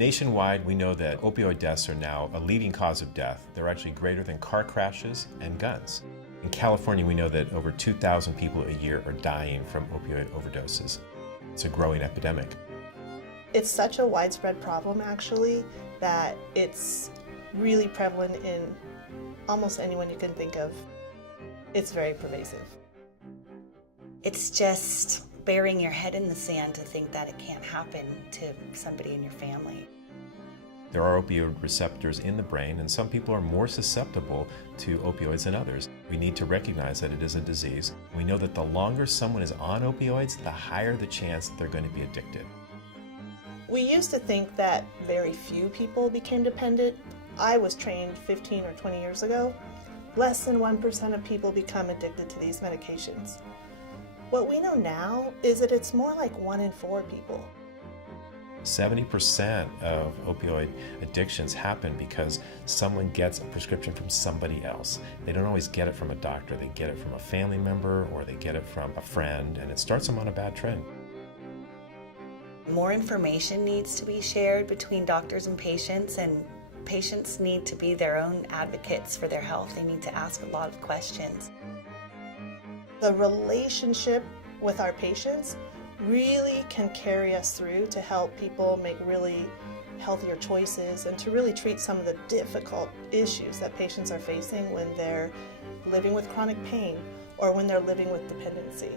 Nationwide, we know that opioid deaths are now a leading cause of death. They're actually greater than car crashes and guns. In California, we know that over 2,000 people a year are dying from opioid overdoses. It's a growing epidemic. It's such a widespread problem, actually, that it's really prevalent in almost anyone you can think of. It's very pervasive. It's just burying your head in the sand to think that it can't happen to somebody in your family. There are opioid receptors in the brain, and some people are more susceptible to opioids than others. We need to recognize that it is a disease. We know that the longer someone is on opioids, the higher the chance that they're going to be addicted. We used to think that very few people became dependent. I was trained 15 or 20 years ago. Less than 1% of people become addicted to these medications. What we know now is that it's more like 1 in 4 people. 70% of opioid addictions happen because someone gets a prescription from somebody else. They don't always get it from a doctor. They get it from a family member or they get it from a friend, and it starts them on a bad trend. More information needs to be shared between doctors and patients need to be their own advocates for their health. They need to ask a lot of questions. The relationship with our patients really can carry us through to help people make really healthier choices and to really treat some of the difficult issues that patients are facing when they're living with chronic pain or when they're living with dependency.